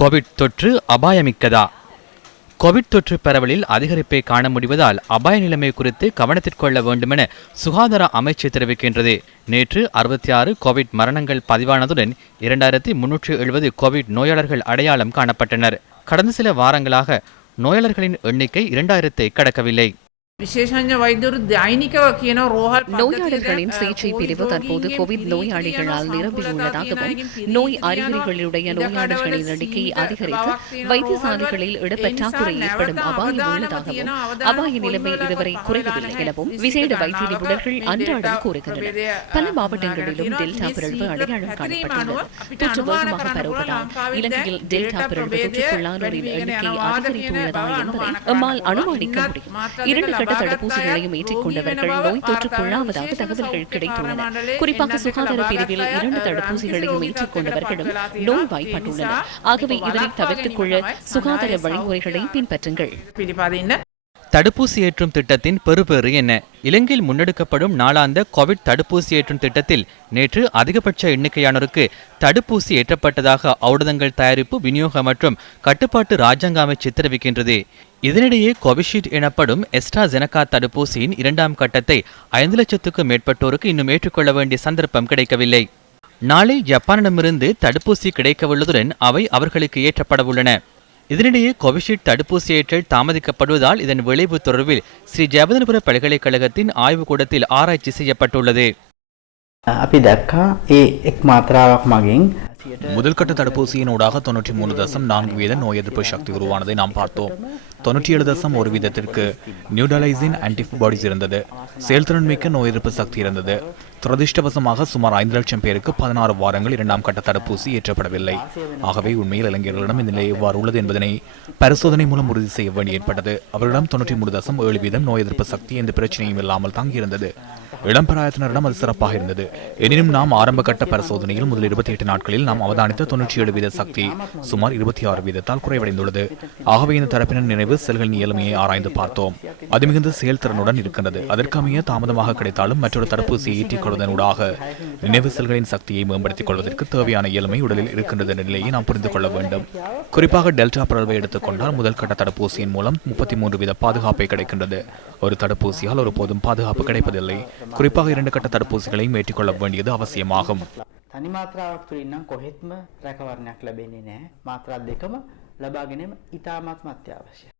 Covid தொற்று அபாயமிக்கதா? Covid தொற்று பரவலில் அதிகரிப்பை காண முடிவதால் அபாய நிலைமை குறித்து கவனத்திற்கொள்ள வேண்டுமென சுகாதார அமைச்சு தெரிவிக்கின்றது. நேற்று அறுபத்தி ஆறு கோவிட் மரணங்கள் பதிவானதுடன் இரண்டாயிரத்தி முன்னூற்று எழுபது கோவிட் நோயாளர்கள் அடையாளம் காணப்பட்டனர். கடந்த சில வாரங்களாக நோயாளர்களின் எண்ணிக்கை இரண்டாயிரத்தை கடக்கவில்லை. நோயாளர்களின் சிகிச்சை பிரிவு தற்போது கோவிட் நோயாளிகளால் நிரம்பியுள்ளதாகவும் நோய் அறிகுறிகளுடைய நோயாளர்களின் எண்ணிக்கை அதிகரித்து வைத்தியசாலைகளில் இடப்பற்றாக்குறை ஏற்படும் அபாயம் உள்ளதாகவும் அபாய நிலைமை இதுவரை குறையவில்லை எனவும் விசேட வைத்திய நிபுணர்கள் அன்றாடம் கூறுகின்றனர் பல மாவட்டங்களிலும் டெல்டா பிறழ்வு அடையாளம் காணப்பட்டுள்ளது இலங்கையில் டெல்டா பிறழ்வு எண்ணிக்கை அதிகரித்துள்ளதா என்பதை எம்மால் அனுமானிக்க முடியும் இரண்டு விசேட தடுப்பூசி நிலையம் நோய் தொற்றுக்கு கொள்ளாமதாக தகவல்கள் கிடைத்துள்ளன. குறிப்பாக சுகாதார பிரிவில் இரண்டு தடுப்பூசிகளையும் ஏற்றிக்கொண்டவர்களும் நோய் வாய்ப்பட்டுள்ளனர். ஆகவே இதனை தவிர்த்துக் கொள்ள சுகாதார வழிமுறைகளை பின்பற்றுங்கள். தடுப்பூசி ஏற்றும் திட்டத்தின் பெறுபேறு என்ன? இலங்கையில் முன்னெடுக்கப்படும் நாளாந்த கோவிட் தடுப்பூசி ஏற்றும் திட்டத்தில் நேற்று அதிகபட்ச எண்ணிக்கையானோருக்கு தடுப்பூசி ஏற்றப்பட்டதாக ஔடதங்கள் தயாரிப்பு விநியோக மற்றும் கட்டுப்பாட்டு ராஜாங்க அமைச்சு தெரிவிக்கின்றது. இதனிடையே கோவிஷீல்டு எனப்படும் எஸ்ட்ராஜெனகா தடுப்பூசியின் இரண்டாம் கட்டத்தை ஐந்து லட்சத்துக்கும் மேற்பட்டோருக்கு இன்னும் ஏற்றுக்கொள்ள வேண்டிய சந்தர்ப்பம் கிடைக்கவில்லை. நாளை ஜப்பானிடமிருந்து தடுப்பூசி கிடைக்கவுள்ளதுடன் அவை அவர்களுக்கு ஏற்றப்படவுள்ளன. இதனிடையே கோவிஷீல்டு தடுப்பூசி ஏற்றல் தாமதிக்கப்படுவதால் இதன் விளைவு தொடர்பில் ஸ்ரீ ஜெயவர்தனபுர பல்கலைக்கழகத்தின் ஆய்வுக்கூடத்தில் ஆராய்ச்சி செய்யப்பட்டுள்ளது අපි දැක්කා ඒ එක් මාත්‍රාවක් මගින් முதல்கட்ட தடுப்பூசியினூடாக தொன்னூற்றி மூணு தசம் நான்கு வீத நோய் எதிர்ப்பு சக்தி உருவானதை நாம் பார்த்தோம். தொன்னூற்றி ஏழு தசம் ஒரு வீதத்திற்கு நியூடலைசின் ஆன்டிபாடிஸ் இருந்தது. செயல்திறன் மிக்க நோய் எதிர்ப்பு சக்தி இருந்தது. துரதிர்ஷ்டவசமாக சுமார் ஐந்து லட்சம் பேருக்கு பதினாறு வாரங்கள் இரண்டாம் கட்ட தடுப்பூசி ஏற்றப்படவில்லை. ஆகவே உண்மையில் இளைஞர்களிடம் இந்த நிலை எவ்வாறு உள்ளது என்பதனை பரிசோதனை மூலம் உறுதி செய்ய வேண்டி ஏற்பட்டது. அவர்களிடம் தொன்னூற்றி மூணு தசம் ஏழு வீதம் நோய் எதிர்ப்பு சக்தி எந்த பிரச்சனையும் இல்லாமல் தாங்கியிருந்தது. இளம்பராயத்தினரிடம் அது சிறப்பாக இருந்தது. எனினும் நாம் ஆரம்ப கட்ட பரிசோதனையில் முதல் இருபத்தி எட்டு நாட்களில் நாம் அவதானித்த தொன்னூற்றி ஏழு வீத சக்தி சுமார் இருபத்தி ஆறு வீதத்தால் குறைவடைந்துள்ளது. ஆகவே இந்த தரப்பினர் நினைவு செல்களின் இயலுமையை ஆராய்ந்து பார்த்தோம். அது மிகுந்த செயல்திறனுடன் இருக்கின்றது. அதற்கமைய தாமதமாக கிடைத்தாலும் மற்றொரு தடுப்பூசியை ஈட்டிக் கொள்வதனூடாக நினைவு செல்களின் சக்தியை மேம்படுத்திக் கொள்வதற்கு தேவையான இயலுமை உடலில் இருக்கின்றது என்ற நிலையை நாம் புரிந்து கொள்ள வேண்டும். குறிப்பாக டெல்டா பிறழ்வை எடுத்துக்கொண்டால் முதல் கட்ட தடுப்பூசியின் மூலம் முப்பத்தி மூன்று வீத பாதுகாப்பை கிடைக்கின்றது. ஒரு தடுப்பூசியால் ஒருபோதும் பாதுகாப்பு கிடைப்பதில்லை. குறிப்பாக இரண்டு கட்ட தடுப்பூசிகளையும் ஏற்றிக்கொள்ள வேண்டியது அவசியமாகும் තනි මාත්‍රාවක් තුළින් නම් කොහෙත්ම රැකවරණයක් ලැබෙන්නේ නැහැ. මාත්‍රා දෙකම ලබා ගැනීම ඉතාමත්ම අත්‍යවශ්‍යයි.